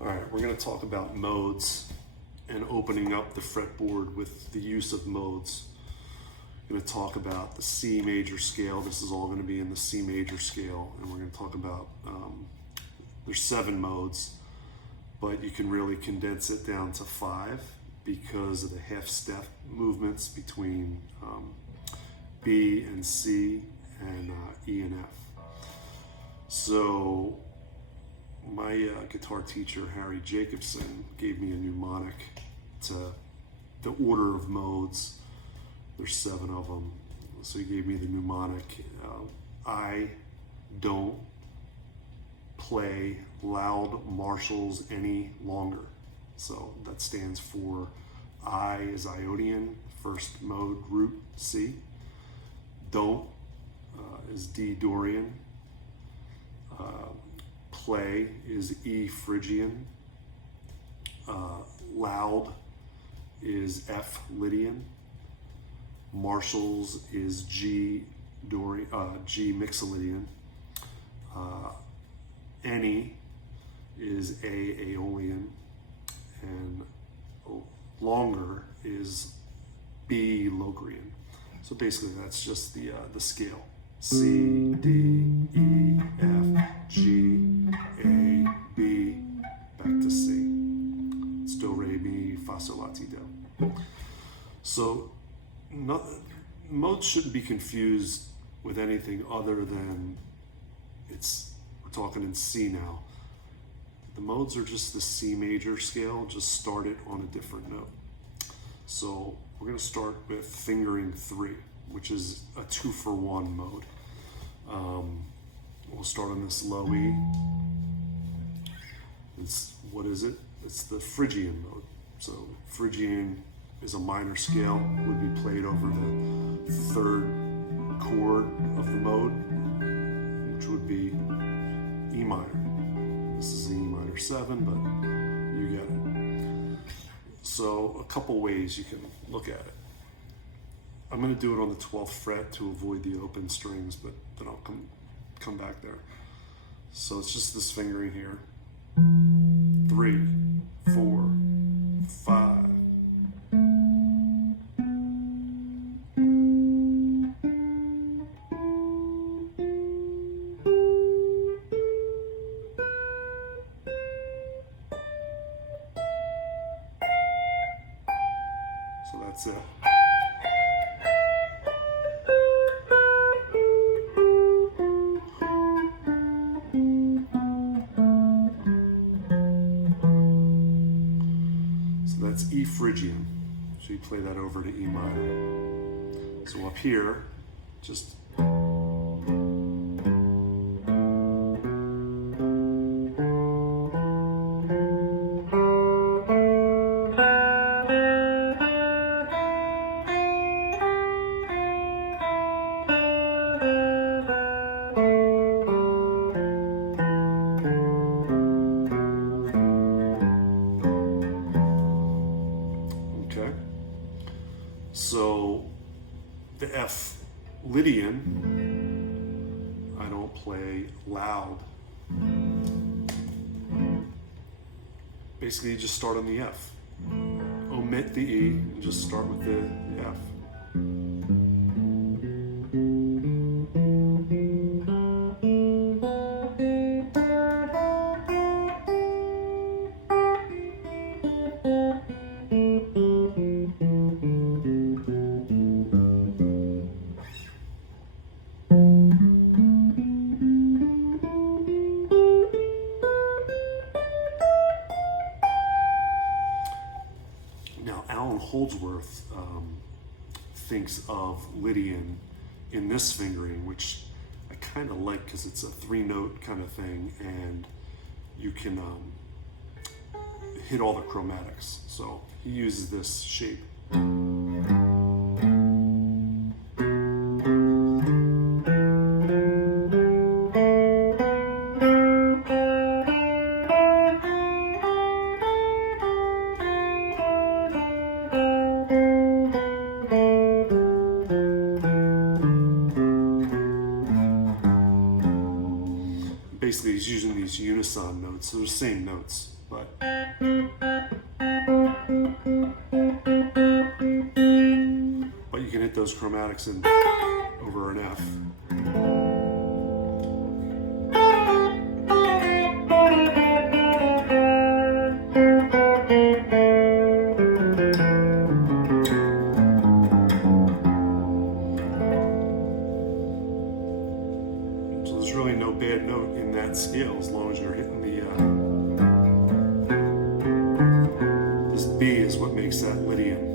All right, we're going to talk about modes and opening up the fretboard with the use of modes. I'm going to talk about the C major scale. This is all going to be in the C major scale, and we're going to talk about, there's 7 modes, but you can really condense it down to 5 because of the half step movements between B and C and E and F. So my guitar teacher, Harry Jacobson, gave me a mnemonic to the order of modes. There's 7 of them. So he gave me the mnemonic. I don't play loud marshals any longer. So that stands for I is Ionian, first mode, root C. Don't is D Dorian. Play is E Phrygian. Loud is F Lydian. Marshals is G Dorian, G Mixolydian. Any is A Aolian, and longer is B Locrian. So basically, that's just the scale: C, D, E, F, G, A, B, back to C. It's do, re, mi, fa, sol, la, ti, do. So modes shouldn't be confused with anything other than we're talking in C now. The modes are just the C major scale, just start it on a different note. So we're going to start with fingering 3, which is a 2-for-1 mode. We'll start on this low E. What is it? It's the Phrygian mode. So Phrygian is a minor scale, would be played over the 3rd chord of the mode, which would be E minor. This is E minor 7, but you get it. So a couple ways you can look at it. I'm going to do it on the 12th fret to avoid the open strings, but then I'll come back there. So it's just this fingering here. 3, 4, 5. So that's it. So that's E Phrygian. So you play that over to E minor. So up here, just so the F Lydian, I don't play loud. Basically, you just start on the F. Omit the E and just start with the F. Holdsworth thinks of Lydian in this fingering, which I kind of like because it's a 3-note kind of thing, and you can hit all the chromatics. So he uses this shape. Basically, he's using these unison notes, so they're the same notes, but you can hit those chromatics in over an F. So there's really no bad note in that scale as long as you're hitting the this B is what makes that Lydian.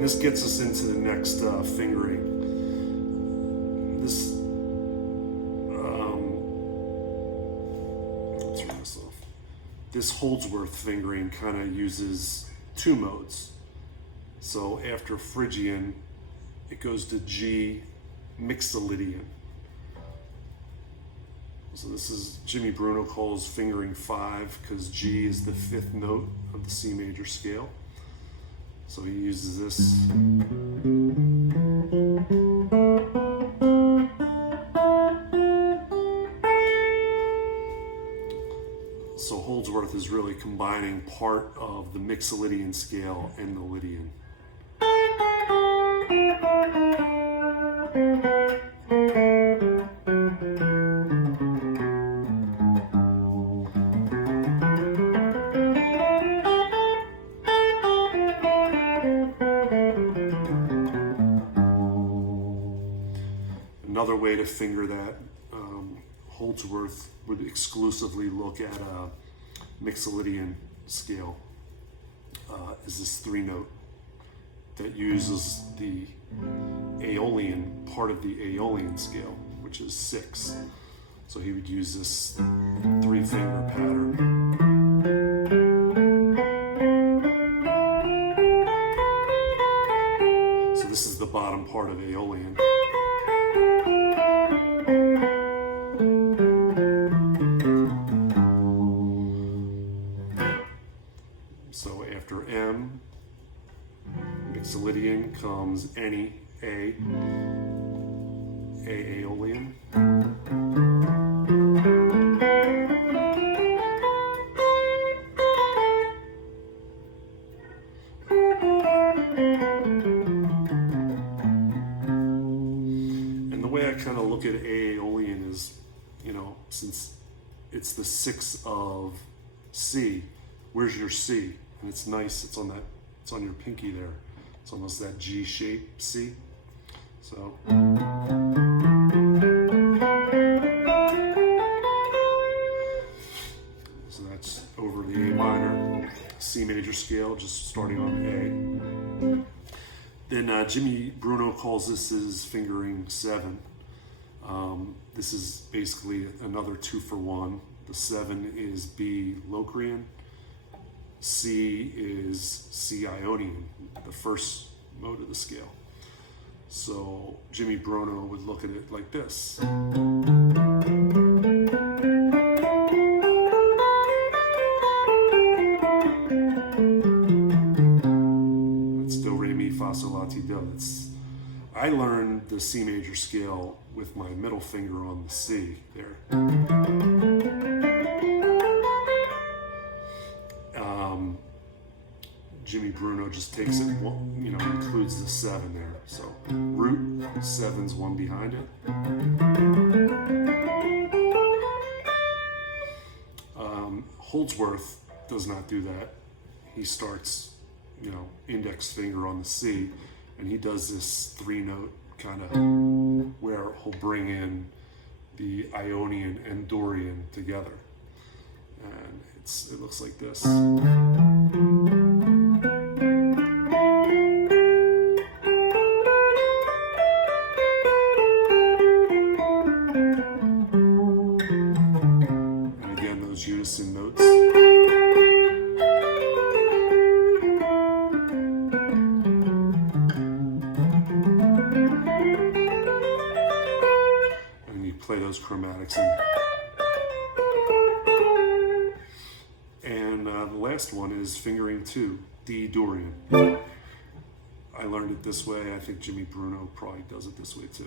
This gets us into the next fingering. This, let's turn this off. This Holdsworth fingering kind of uses two modes. So after Phrygian, it goes to G Mixolydian. So this is, Jimmy Bruno calls fingering 5 because G is the 5th note of the C major scale. So he uses this. So Holdsworth is really combining part of the Mixolydian scale and the Lydian. Another way to finger that, Holdsworth would exclusively look at a Mixolydian scale, is this 3-note that uses the Aolian, part of the Aolian scale, which is 6. So he would use this 3-finger pattern. So this is the bottom part of Aolian. So after M, Mixolydian comes any, A Aolian. And the way I kind of look at Aolian is, you know, since it's the 6th of C, where's your C? And it's nice, it's on your pinky there. It's almost that G shape C. So that's over the A minor, C major scale, just starting on A. Then Jimmy Bruno calls this his fingering 7. This is basically another 2-for-1. The 7 is B Locrian. C is C Ionian, the first mode of the scale. So Jimmy Bruno would look at it like this. It's do, re, mi, fa, sol, la, ti, do. I learned the C major scale with my middle finger on the C there. Jimmy Bruno just takes it, you know, includes the 7 there. So root, 7's one behind it. Holdsworth does not do that. He starts, you know, index finger on the C, and he does this 3-note kind of where he'll bring in the Ionian and Dorian together. And it looks like this. Unison notes. And you play those chromatics in. And the last last one is fingering 2, D Dorian. I learned it this way. I think Jimmy Bruno probably does it this way too.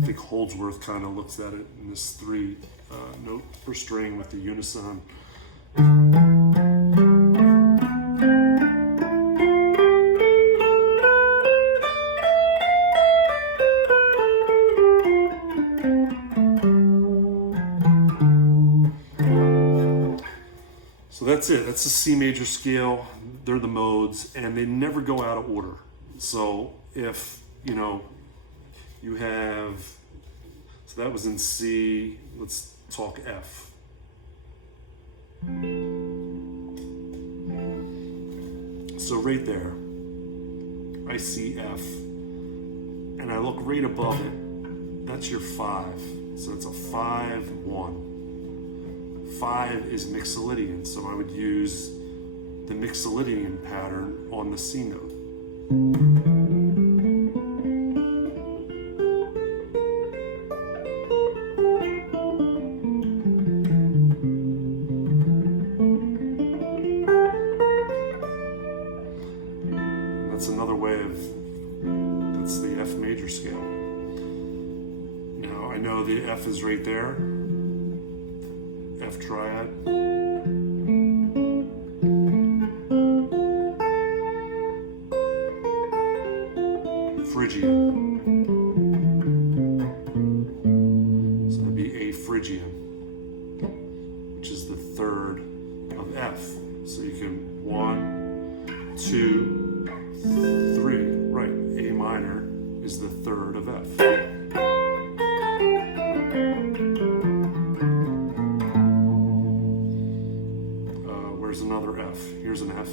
I think Holdsworth kind of looks at it in this 3 note per string with the unison. So that's it. That's the C major scale. They're the modes, and they never go out of order. So if, you know, you have, so that was in C, let's talk F. So right there, I see F, and I look right above it. That's your 5. So it's a 5-1. 5 is Mixolydian, so I would use the Mixolydian pattern on the C note. And that's another way of, that's the F major scale. Now I know the F is right there. F triad. Phrygian. So that'd be A Phrygian, which is the 3rd of F. So you can 1, 2, 3. Right. A minor is the 3rd of F. There's another F. Here's an F.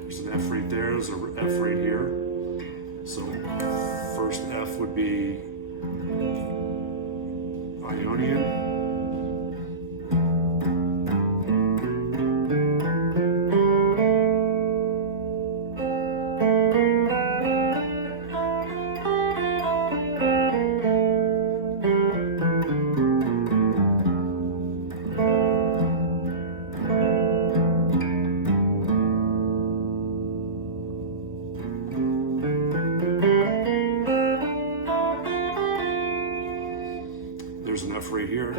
There's an F right there. There's an F right here. So first F would be Ionian. There's an F right here.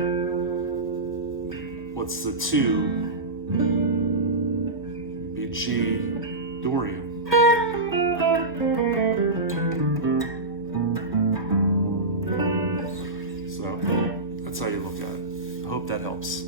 What's the 2? Be G Dorian. So that's how you look at it. I hope that helps.